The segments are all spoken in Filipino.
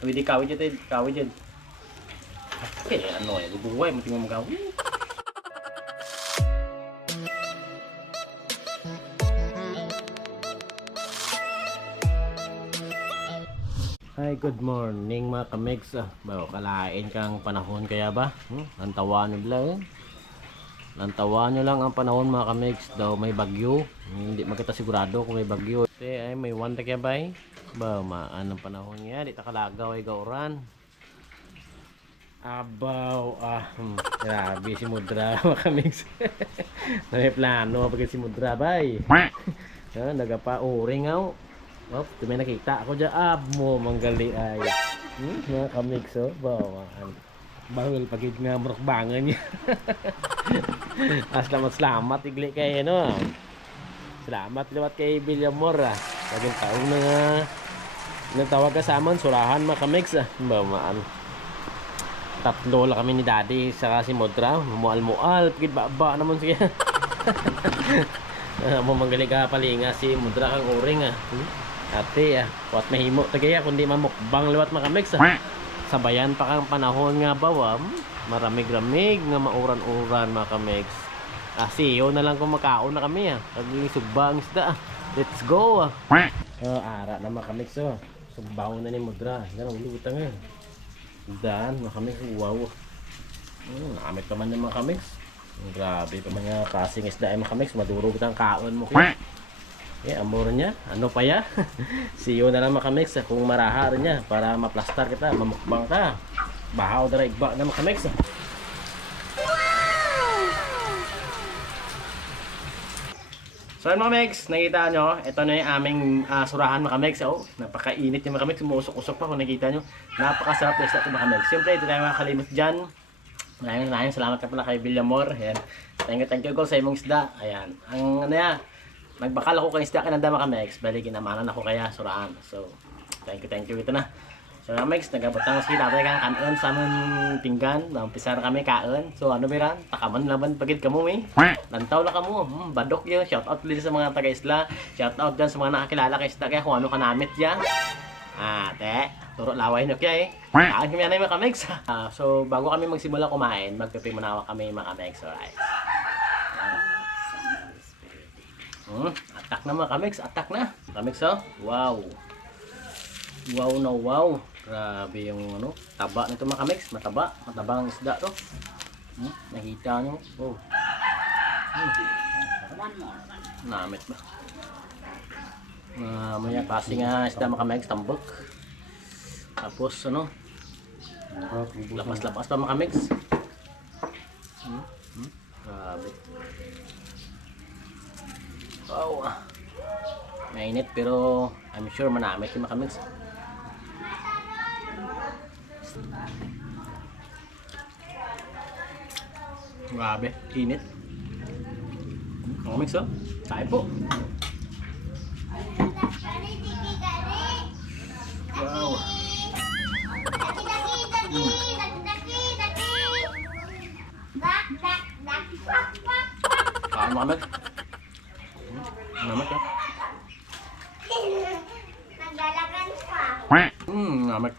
Hindi kawin dyan, kawin dyan. Okay, ano eh, bubuhay, mating mo magawin. Hi, good morning mga kamigs. Kalain kang panahon kaya ba? Lantawan nyo lang. Lantawan nyo lang ang panahon mga kamigs. Daw may bagyo. Hindi makita sigurado kung may bagyo. Ay, may wanta kaya ba eh? Maan ang panahon niya. Di takalagaw ay gauran. Abaw. Grabe si Mudra mga kamigs. May plano pag si Mudra ba eh. Nagapa-uring ako. Oh, may nakita ako dyan. Mo, manggali ay. Mga kamigs, oh. Bawaan. Bawal pagid nga murukbangan niya. Salamat igli kay ano. Salamat liwat kay Villamor. Laging taon na nga. Nagtawag ka sa amin, surahan mga kamigs. Bawaan. Tatlo lang kami ni Daddy saka si Modra. Mual-mual. Pagid ba naman siya. Mo manggali ka palinga si Modra kang uring Ate wat mahimo tagaya kundi mamukbang liwat mga kamigs Sabayan pa kang panahon nga bawam. Maramig-ramig nga mauran-uran mga kamigs. Siyo na lang kung makaon na kami Pagling sugba ang isda Let's go ara na mga kamigs Sugbaw na ni Modra. Ganun lutang Dan mga kamigs. Wow. Amit pa man yung mga kamigs. Grabe pa man nga kasing isda mga kamigs. Madurog ang kaon mo kaya. Amor niya. Ano pa ya? See you na lang mga kamigs kung marahar niya para maplastar kita, mamukbang ka. Bahaw dara igba na mga kamigs. So mga kamigs, nakita nyo, ito na yung aming surahan mga kamigs. Napakainit yung mga kamigs, umusok-usok pa kung nakita nyo. Napakasarap na isda ito mga kamigs. Siyempre, ito tayo makakalimot dyan. Maraming salamat na pala kay Villamor. Ayan. Thank you go sa imong isda. Ayan. Ang ano yan, nagbakal ako kay isda kinanda mga kamigs. Bali kinamanan ako kaya suraan. So, thank you ito na. So mga kamigs, nagabotang sila tayo kang kanon sa among pinggan. Umpisa na kami kaon. So ano biran? Takaman laban pagid kamo Lantaw lang kamo. Badok yun. Shout out din sa mga taga-isla. Shout out dyan sa mga nakakilala kay isda kaya kung ano kanamit dyan. Te, turo laway na kaya Kaan kami na yung mga kamigs. So bago kami magsimula kumain, magpipi muna kami mga kamigs. Alright. Atak na mga kamigs, atak na. Kamigs wow. Wow na wow. Grabe yung ano, taba nito mga kamigs, mataba ang isda to. Nakita nyo. Namit ba? Maya klase nga isda mga kamigs, tambok. Tapos ano, lapas-lapas pa mga kamigs. Grabe. Wow. Mainit pero I'm sure manamit yung mga kamigs. Grabe, init. Mga kamigs tayo po. Wow. Kaan mga kamigs. Namat Naggalakan pa. Namat.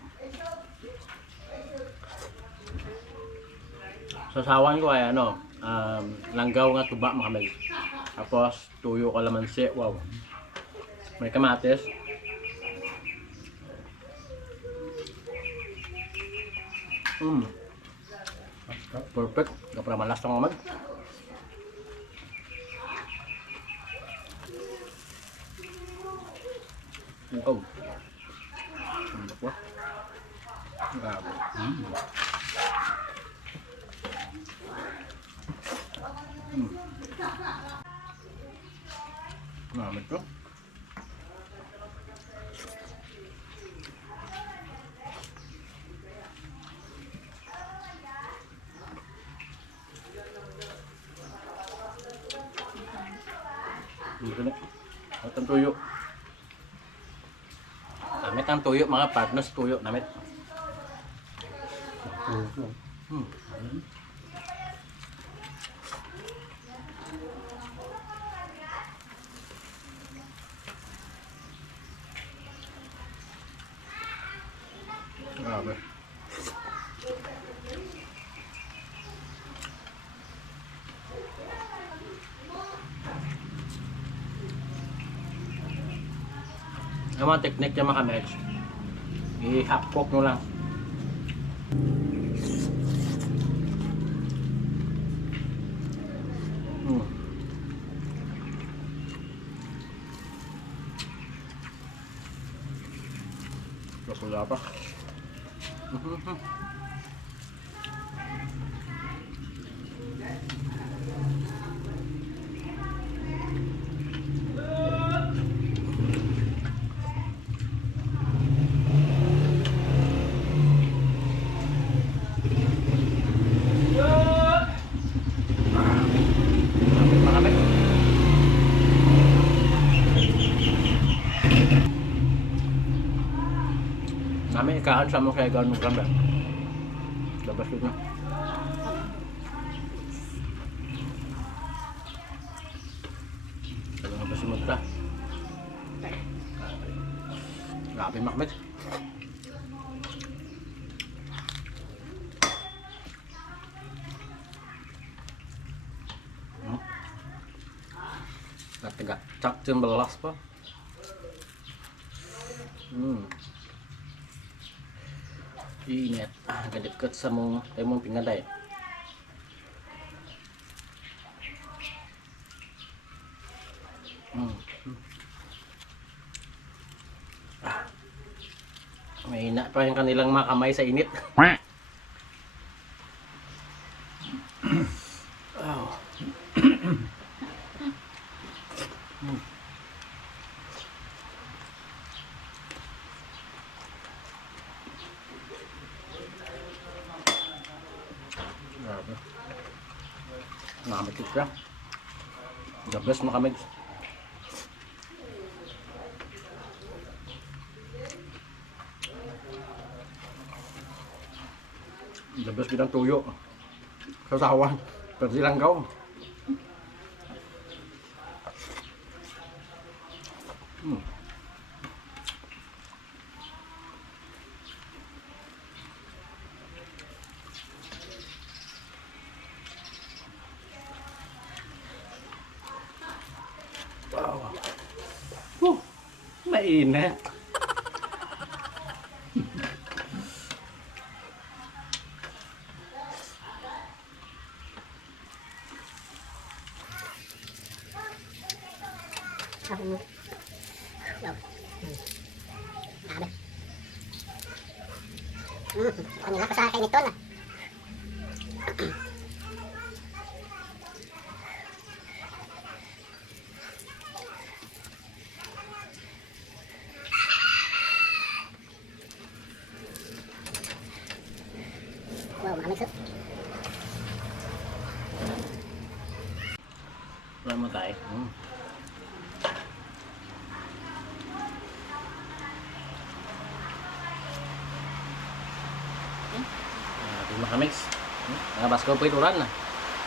Sasawan ko ay ano, langgaw nga tuba mga kamigs. Tapos tuyo kalamansi, wow. May kamatis. Perfect. Kapag malas ng mamag. Grabe. Grabe to. Ito na. At ang tuyo. Namit ang tuyo mga partners, tuyo namit. Grabe. Yung mga technique yung mga kameks, i-half cook nyo lang. Wala pa. Marami. Namin ikahan sa mga kaya gano'ng karami. Labas yun na. Sabi nga ba simod ka? Grabe makmet. Natiga cak cembelas pa. Ingat, deket sa mong pingaday. Mahina pa yung kanilang mga kamay sa init. Oh. Grabe. Nakamit ka. The best makamit. The best binang tuyo. Sasawan. Pero silanggaw. Wow. Mainit. Ano nga sa akin ito na? Wow, malamig sir. Wala mo tayo. Terima kamix. Nabas ko po ituran na. Okay.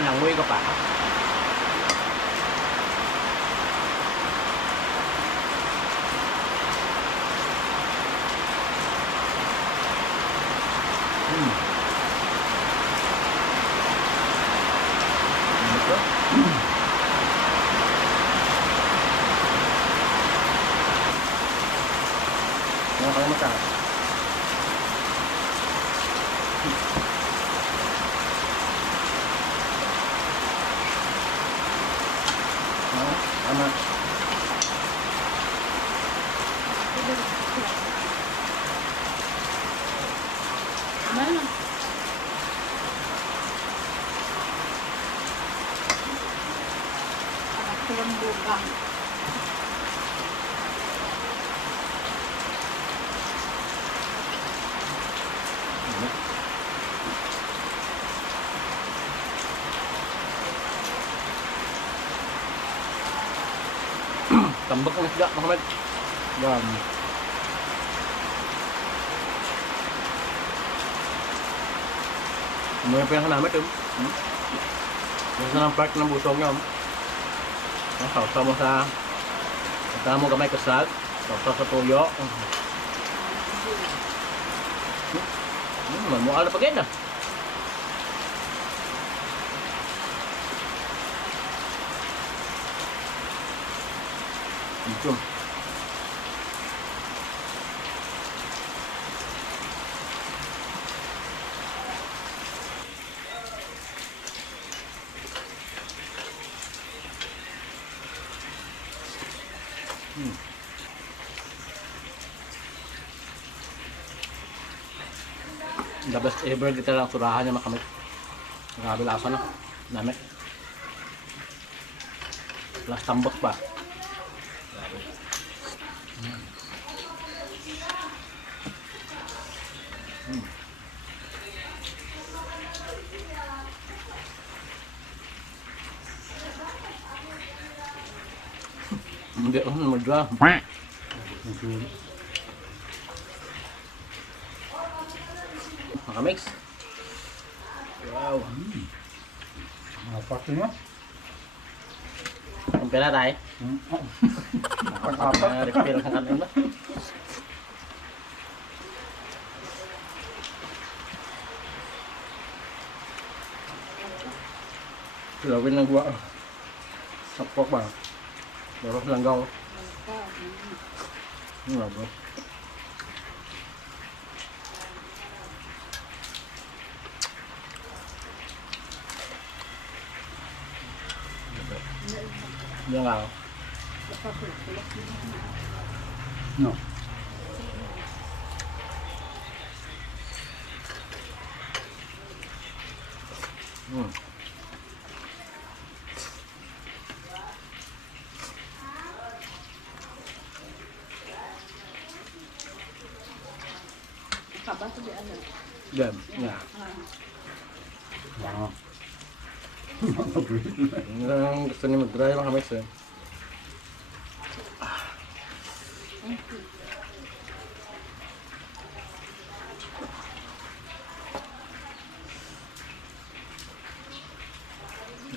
Nanguy ka pa. Ano kayo masarap? Tama. Mana? Ada kelembuban. Tambak ang isda mga kamay. Yan. May pinakalamit yun. Yung sa ng part ng busog niya. Sausaw mo sa mo gamay kasag. Sausaw sa tuyo. Mamuha na pagkain na. Ito. The best ever dito lang surahan niya makamit. Grabe lasa na. Dami. Plus tambak pa. Hindi ako magdra. Makamix. Wow. Apat na. Ang pera tayo. Apat. Refill ng kanin ba? Gawin ng guwa. Sapok ba? Baros langgaw. Nga ba? Diyan nga. No. Kabasa di ano. Diyan. Nga. Wow. Ang gusto niya mag-dry mga kamix eh.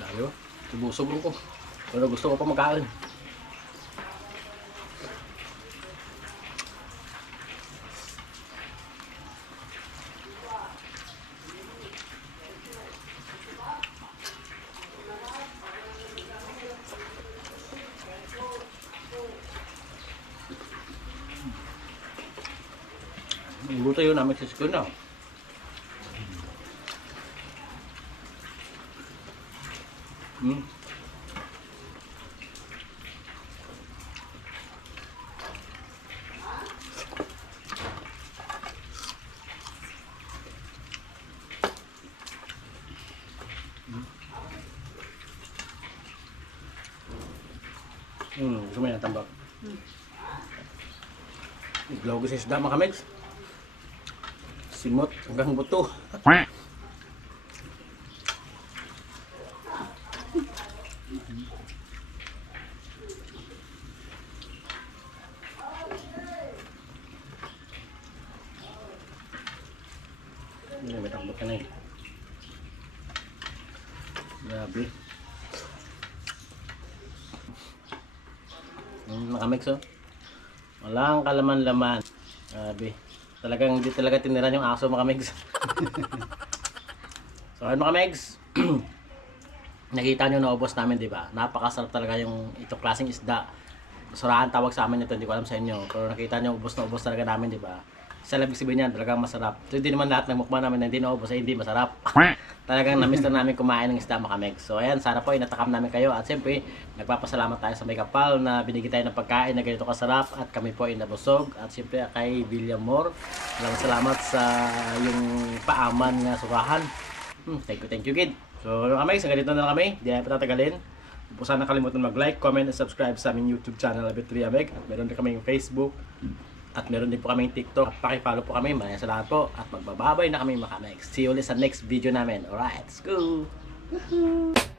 Dali ba? Ibusog ko. Pero gusto ko pa magkain. Luto yun namin sa school na. Gusto mo yan tambak? Iglaw ko sa isda mga kamigs. Simot hanggang buto. Ini may tambak ka na eh. Grabe. Mga mix oh. Walang kalaman-laman. Grabe. Talagang hindi talaga tiniran yung aso mga mix. So ayun mga mix. Nakita nyo naubos namin, di ba? Napakasarap talaga yung itong klaseng isda. Surahan tawag sa amin ito, hindi ko alam sa inyo. Pero nakita nyo, ubos na ubos talaga namin, di ba? Sa labig sabihin yan, talagang masarap. So hindi naman lahat ng mukbang namin na hindi naubos ay hindi masarap. Talagang namiss na namin kumain ng isda mga mix. So ayan, sana po inatakam namin kayo. At siyempre, nagpapasalamat tayo sa May Kapal na binigay tayo ng pagkain na ganito kasarap. At kami po ay nabusog. At siyempre kay William Moore. Salamat sa yung paaman nga surahan. Thank you kid. So mga mix, ganito na lang kami. Di na patatagalin. Huwag po sana kalimutan mag-like, comment, and subscribe sa aming YouTube channel, Abitria Meg. At meron din kami yung Facebook. At meron din po kaming TikTok. At pakifollow po kami. Maraming salamat po. At magbababay na kami mga next. See you ulit sa next video namin. Alright, let's go! Woohoo!